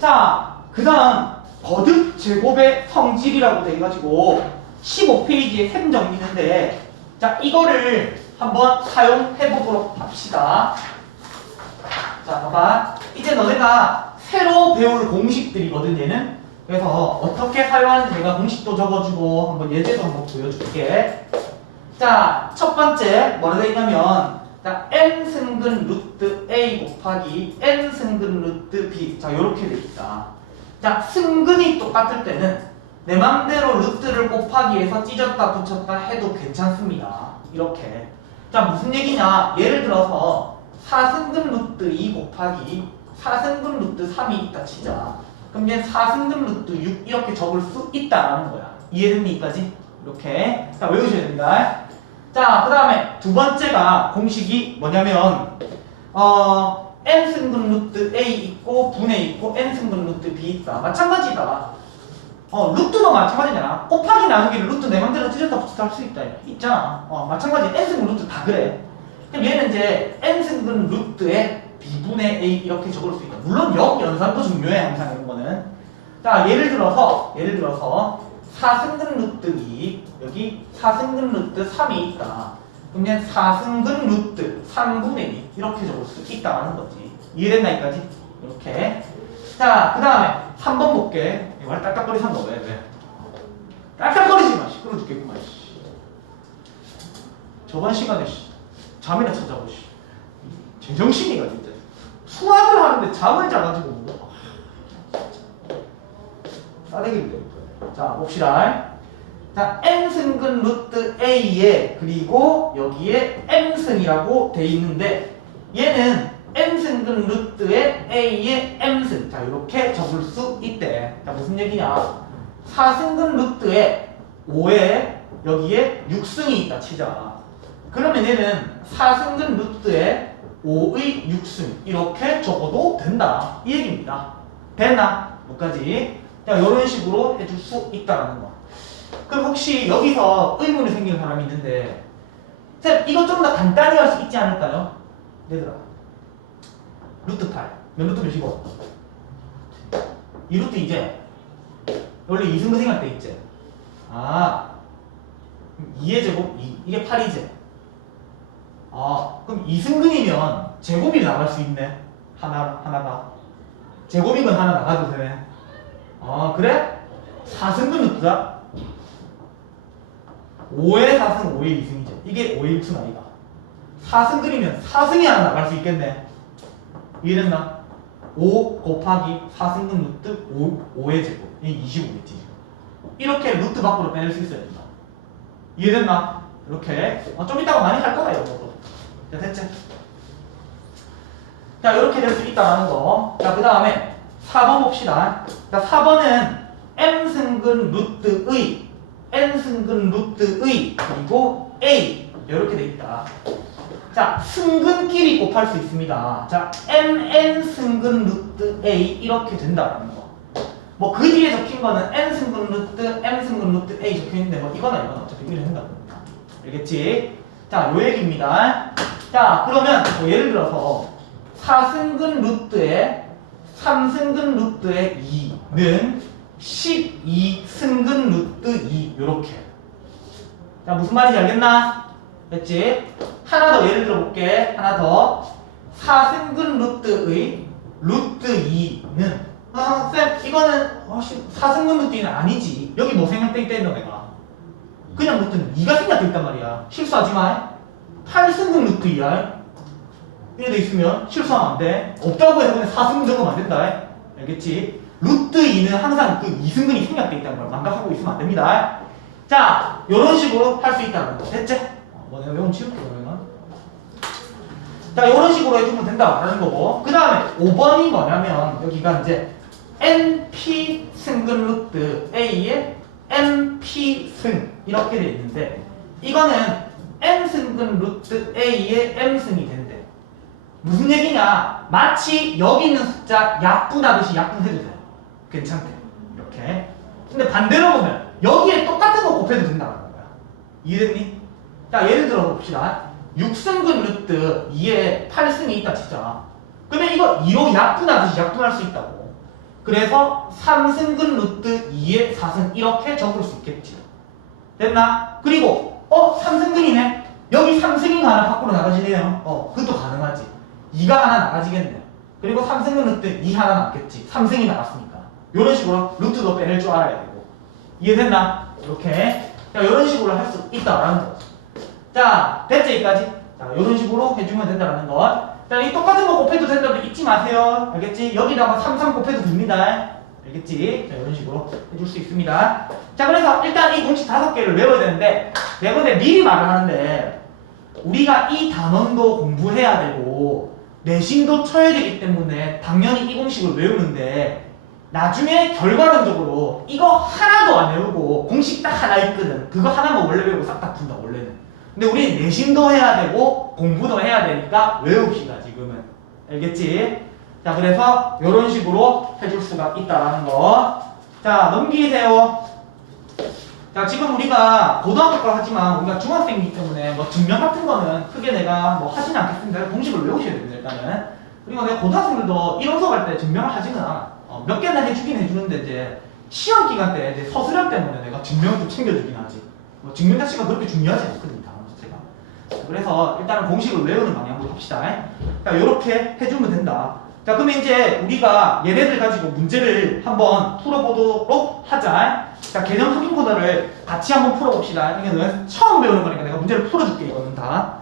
자, 그 다음 거듭 제곱의 성질이라고 돼가지고 15페이지에 셈 정리는데 자, 이거를 한번 사용해 보도록 합시다. 자, 봐봐. 이제 너네가 새로 배울 공식들이거든, 얘는. 그래서 어떻게 사용하는지 내가 공식도 적어주고 한번 예제도 한번 보여줄게. 자, 첫 번째 뭐라 돼 있냐면 자, n 승근 루트 a 곱하기 n 승근 루트 b 자, 요렇게 돼 있다. 자, 승근이 똑같을 때는 내 맘대로 루트를 곱하기 해서 찢었다 붙였다 해도 괜찮습니다. 이렇게. 자, 무슨 얘기냐? 예를 들어서 4승근 루트 2 곱하기 4승근 루트 3이 있다 치자. 그럼 얘 4승근 루트 6 이렇게 적을 수 있다라는 거야. 이해됐니? 여기까지? 이렇게. 자, 외우셔야 됩니다. 자, 그 다음에 두 번째가 공식이 뭐냐면, 어, n 승근 루트 a 있고, 분의 있고, n 승근 루트 b 있다. 마찬가지다. 어, 루트도 마찬가지잖아. 곱하기 나누기를 루트 내 맘대로 찢었다 붙였다 할 수 있다. 있잖아. 어, 마찬가지 n 승근 루트 다 그래. 그럼 얘는 이제 n 승근 루트에 b분의 a 이렇게 적을 수 있다. 물론 역 연산도 중요해 항상 이런 거는. 자, 예를 들어서 예를 들어서 4승근 루트 2 여기 4승근 루트 3이 있다. 그럼 얘는 4승근 루트 3분의 2 이렇게 적을 수 있다라는 거지. 이해됐나 여기까지? 이렇게. 자, 그 다음에 3번 볼게. 이거 딱딱거리지 한거 왜? 왜? 딱딱거리지 마. 시끄러 죽겠구만. 씨. 저번 시간에 씨, 잠이나 찾아보 씨. 제정신이가 진짜. 수학을 하는데 잠을 자가지고 뭐. 싸대기인데. 자, 봅시다. 자, n승근 루트 a에 그리고 여기에 m승이라고 돼 있는데 얘는 m승근 루트에 a에 m승. 자, 이렇게 적을 수 있대. 자, 무슨 얘기냐? 4승근 루트에 5에 여기에 6승이 있다 치자. 그러면 얘는 4승근 루트에 5의 6승 이렇게 적어도 된다. 이 얘기입니다. 됐나? 여기까지. 자, 이런 식으로 해줄 수 있다라는 거. 그럼 혹시 여기서 의문이 생기는 사람이 있는데, 쌤, 이거 좀 더 간단히 할 수 있지 않을까요? 얘들아. 루트 8. 몇 루트 몇이고? 이 루트 이제 원래 이승근 생각때 있지? 아, 2의 제곱, 2. 이게 8이지? 아, 그럼 이승근이면 제곱이 나갈 수 있네. 하나, 하나가. 제곱이면 하나 나가도 되네. 아, 그래? 4승근 루트다? 5의 4승, 5의 2승이죠. 이게 5의 1승 아이가. 4승근이면 4승이 하나 나갈 수 있겠네. 이해됐나? 5 곱하기 4승근 루트 5, 5의 제곱. 이 25겠지. 이렇게 루트 밖으로 빼낼 수 있어야 된다. 이해됐나? 이렇게. 어, 좀 이따가 많이 할 거다, 이거. 자, 됐지? 자, 이렇게 될 수 있다는 거. 자, 그 다음에 4번 봅시다. 자, 4번은 m승근 루트의, n승근 루트의, 그리고 a. 이렇게 돼 있다. 자, 승근끼리 곱할 수 있습니다. 자, mn 승근 루트 a 이렇게 된다는 거. 뭐 그 뒤에 적힌 거는 n 승근 루트 m 승근 루트 a 적혀 있는데 뭐 이거나 이거나 어차피 이래 된다고. 알겠지? 자, 요 얘기입니다. 자, 그러면 뭐 예를 들어서 4승근 루트에 3승근 루트의 2는 12승근 루트 2 요렇게. 자, 무슨 말인지 알겠나? 됐지? 하나 더 예를 들어 볼게. 하나 더. 4승근 루트의 루트 2는 아, 쌤, 이거는 어, 씨, 4승근 루트 2는 아니지. 여기 뭐 생각돼 있다 했노 내가. 그냥 루트는 2가 생각돼 있단 말이야. 실수하지 마. 8승근 루트 2야. 이래 돼 있으면 실수하면 안 돼. 없다고 해서 그냥 4승근 적으면 안 된다. 알겠지? 루트 2는 항상 그 2승근이 생략돼 있다는 걸 망각하고 있으면 안 됩니다. 자, 이런 식으로 할 수 있다는 거. 됐지? 어, 뭐 내가 외운 치울게 그러면. 자, 이런 식으로 해주면 된다라는 거고. 그 다음에 5번이 뭐냐면 여기가 이제 NP 승근 루트 A에 NP 승 이렇게 돼 있는데 이거는 N 승근 루트 A에 M 승이 된대. 무슨 얘기냐? 마치 여기 있는 숫자 약분하듯이 약분해도 돼. 괜찮대. 이렇게. 근데 반대로 보면 여기에 똑같은 거 곱해도 된다는 거야. 이해됐니? 자, 예를 들어 봅시다. 6승근 루트 2에 8승이 있다 치자. 그러면 이거 2로 약분하듯이 약분할 수 있다고. 그래서 3승근 루트 2의 4승 이렇게 적을 수 있겠지. 됐나? 그리고 어 3승근이네. 여기 3승인가 하나 밖으로 나가지네요. 어 그것도 가능하지. 2가 하나 나가지겠네. 그리고 3승근 루트 2 하나 남겠지. 3승이 나갔으니까. 이런 식으로 루트도 빼낼 줄 알아야 되고. 이해됐나? 이렇게. 자 이런 식으로 할 수 있다라는 거. 자 됐지 여기까지? 자 이런 식으로 해주면 된다라는 거. 자, 이 똑같은 거 곱해도 된다고 잊지 마세요. 알겠지? 여기다가 3, 3 곱해도 됩니다. 알겠지? 자, 이런 식으로 해줄 수 있습니다. 자, 그래서 일단 이 공식 다섯 개를 외워야 되는데, 내가 근데 미리 말을 하는데, 우리가 이 단원도 공부해야 되고, 내신도 쳐야 되기 때문에 당연히 이 공식을 외우는데, 나중에 결과론적으로 이거 하나도 안 외우고 공식 딱 하나 있거든. 그거 하나만 원래 외우고 싹 다 푼다, 원래는. 근데 우리 내신도 해야 되고 공부도 해야 되니까 외웁시다 지금은 알겠지? 자 그래서 이런 식으로 해줄 수가 있다라는 거자 넘기세요 자 지금 우리가 고등학교 걸 하지만 우리가 중학생이기 때문에 뭐 증명 같은 거는 크게 내가 뭐 하지는 않겠습니다 공식을 외우셔야 됩니다 일단은 그리고 내가 고등학생들도 이런 수업 할 때 증명을 하지는 않아 어, 몇 개나 해주긴 해주는데 이제 시험 기간 때 이제 서술형 때문에 내가 증명을 좀 챙겨주긴 하지 뭐 증명 자체가 그렇게 중요하지 않거든요 자체가 그래서 일단은 공식을 외우는 방향으로 합시다. 자, 이렇게 해주면 된다. 자, 그러면 이제 우리가 얘네들 가지고 문제를 한번 풀어보도록 하자. 자, 개념 확인 코너를 같이 한번 풀어봅시다. 너네 처음 배우는 거니까 내가 문제를 풀어줄게, 이거는 다.